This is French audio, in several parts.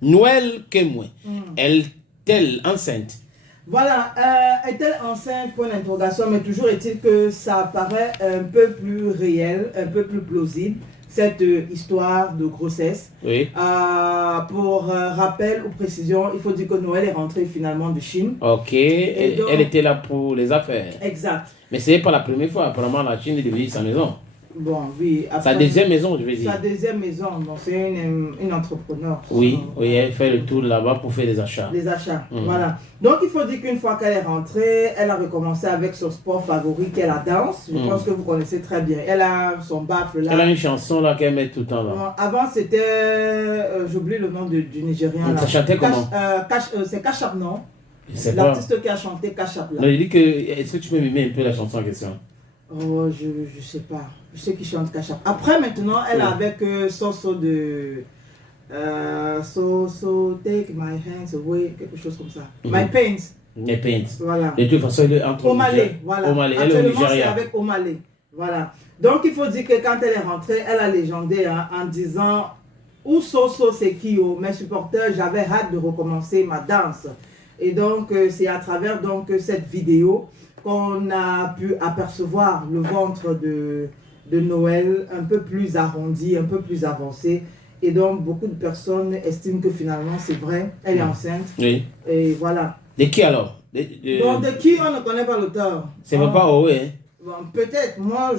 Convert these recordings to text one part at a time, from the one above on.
Noël Kemwe. Est-elle enceinte? Voilà, est-elle enceinte, point d'interrogation, mais toujours est-il que ça paraît un peu plus réel, un peu plus plausible, cette histoire de grossesse. Oui. Pour rappel ou précision, il faut dire que Noël est rentrée finalement de Chine. Ok, donc, elle était là pour les affaires. Exact. Mais ce n'est pas la première fois, apparemment la Chine est devenue sa maison. Bon, oui. Après, sa deuxième maison, je veux dire. Sa deuxième maison, donc c'est une entrepreneur. Oui, oui, elle fait le tour là-bas pour faire des achats. Des achats, voilà. Donc il faut dire qu'une fois qu'elle est rentrée, elle a recommencé avec son sport favori qui est la danse. Je pense que vous connaissez très bien. Elle a son baffle là. Elle a une chanson là qu'elle met tout le temps là. Avant c'était, j'oublie le nom du Nigérian. Ça chantait comment? C'est Kachap, non? L'artiste qui a chanté Kachap là. Non, il dit que, est-ce que tu peux mimer un peu la chanson en question? Oh, je sais pas. Je sais qu'il chante Kachap. Après, maintenant, elle est avec Soso de... So take my hands away, quelque chose comme ça. My pains. My pains. Voilà. De toute façon, elle est entre Omale, voilà. Omale, elle est au Nigeria. C'est avec Omale. Voilà. Donc, il faut dire que quand elle est rentrée, elle a légendé en disant ou Soso c'est qui, mes supporters, j'avais hâte de recommencer ma danse. Et donc, c'est à travers donc, cette vidéo qu'on a pu apercevoir le ventre de Noël un peu plus arrondi, un peu plus avancé. Et donc, beaucoup de personnes estiment que finalement, c'est vrai, elle est enceinte. Oui. Et voilà. De qui alors? Donc, de qui on ne connaît pas l'auteur. C'est pas Owe, hein? Bon, peut-être, moi,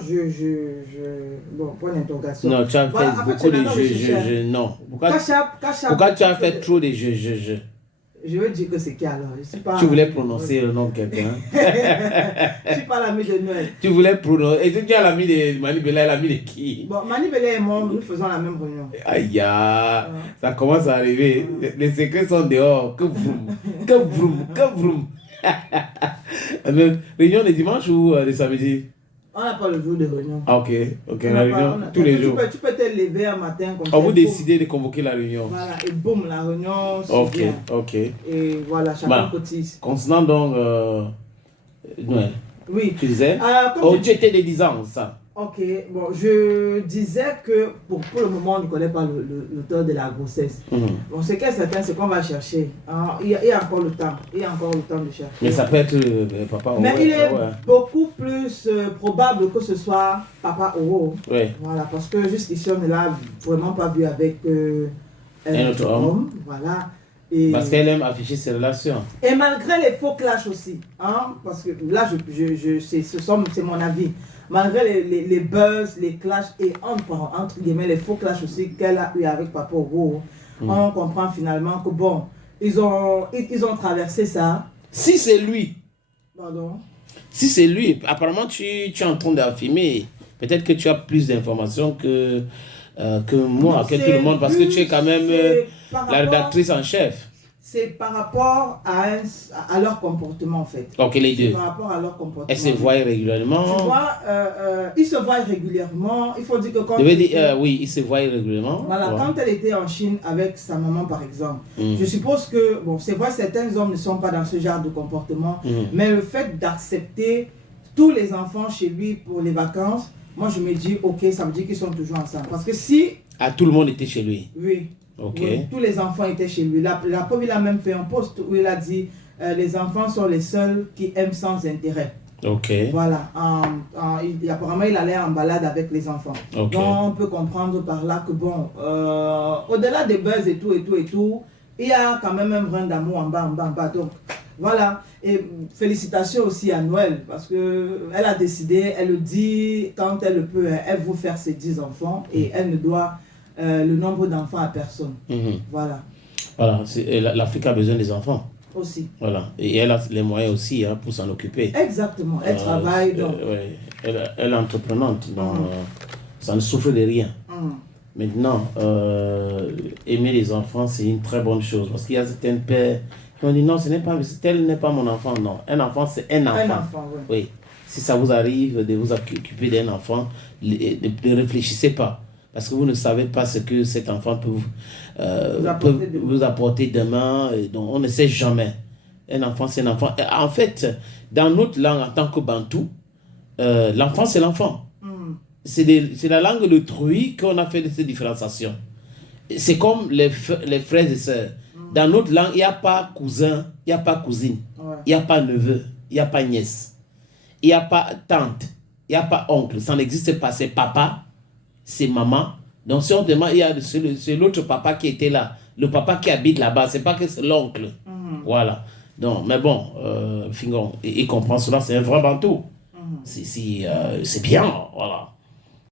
bon, point d'interrogation. Non, tu as fait beaucoup de je. Non. Pourquoi tu as fait trop de je? Je veux dire que c'est qui alors? Je suis pas... Tu voulais prononcer le nom de quelqu'un. Je ne suis pas l'ami de Noël. Tu voulais prononcer. Et tu as l'ami de Mani Bella, l'ami de qui? Bon, Mani Bella et moi, nous faisons la même réunion. Aïe, ça commence à arriver. Les secrets sont dehors. Que vroom. Réunion le dimanche ou le samedi? On n'a pas le jour de réunion. Ah, ok, la réunion, tous les jours. Tu peux te lever un matin comme ça. Vous décidez de convoquer la réunion. Voilà, et boum, la réunion se vient. Ok. Et voilà, chacun cotise. Concernant donc Noël. Oui. Tu disais tu étais de 10 ans, ça. Ok, bon, je disais que pour le moment, on ne connaît pas l'auteur de la grossesse. Bon, ce qui est certain, c'est qu'on va chercher. Il y a encore le temps. Il y a encore le temps de chercher. Mais ça peut être Papa Owo. Mais il est beaucoup plus probable que ce soit Papa Owo. Oui. Voilà, parce que jusqu'ici, on ne l'a vraiment pas vu avec un autre homme. Voilà. Et parce qu'elle aime afficher ses relations. Et malgré les faux clashs aussi. Parce que là, c'est mon avis. Malgré les buzz, les clashs et entre guillemets les faux clashs aussi qu'elle a eu avec Papa Owo, on comprend finalement que bon, ils ont traversé ça. Si c'est lui. Pardon? Si c'est lui, apparemment tu es en train d'affirmer. Peut-être que tu as plus d'informations que moi, que tout le monde, parce que tu es quand même la rédactrice en chef. C'est par rapport à leur comportement en fait. Ok, les deux. Par rapport à leur comportement. Elles se voient régulièrement. Tu vois, ils se voient régulièrement. Il faut dire que quand... oui, ils se voient régulièrement. Voilà, quand elle était en Chine avec sa maman par exemple, je suppose que, bon, c'est vrai, certains hommes ne sont pas dans ce genre de comportement, mais le fait d'accepter tous les enfants chez lui pour les vacances, moi je me dis, ok, ça veut dire qu'ils sont toujours ensemble. Parce que si... tout le monde était chez lui. Oui. Okay. Oui, tous les enfants étaient chez lui. La preuve, il a même fait un post où il a dit les enfants sont les seuls qui aiment sans intérêt. Ok. Voilà. Apparemment, il allait en balade avec les enfants. Okay. Donc, on peut comprendre par là que, bon, au-delà des buzz et tout, il y a quand même un brin d'amour en bas. Donc, voilà. Et félicitations aussi à Noël parce qu'elle a décidé, elle le dit quand elle le peut, elle veut faire ses 10 enfants et elle ne doit le nombre d'enfants à personne. Voilà. Voilà, l'Afrique a besoin des enfants. Aussi. Voilà. Et elle a les moyens aussi pour s'en occuper. Exactement. Elle travaille. Donc... elle est entreprenante. Donc, ça ne souffre de rien. Maintenant, aimer les enfants, c'est une très bonne chose. Parce qu'il y a certains pères qui ont dit non, tel n'est pas mon enfant. Non, un enfant, c'est un enfant. Un enfant, oui. Si ça vous arrive de vous occuper d'un enfant, ne réfléchissez pas. Parce que vous ne savez pas ce que cet enfant peut vous apporter demain. Donc on ne sait jamais. Un enfant, c'est un enfant. En fait, dans notre langue, en tant que Bantou, l'enfant, c'est l'enfant. C'est la langue d'autrui qu'on a fait de ces différenciations. c'est comme les frères et sœurs. Dans notre langue, il n'y a pas cousin, il n'y a pas cousine, il n'y a pas neveu, il n'y a pas nièce, il n'y a pas tante, il n'y a pas oncle. Ça n'existe pas. C'est papa, c'est maman. Donc, si on demande, c'est l'autre papa qui était là. Le papa qui habite là-bas, c'est pas que c'est l'oncle. Voilà. Donc, mais bon, Fingon, il comprend cela, c'est un vrai bantou. C'est bien, voilà.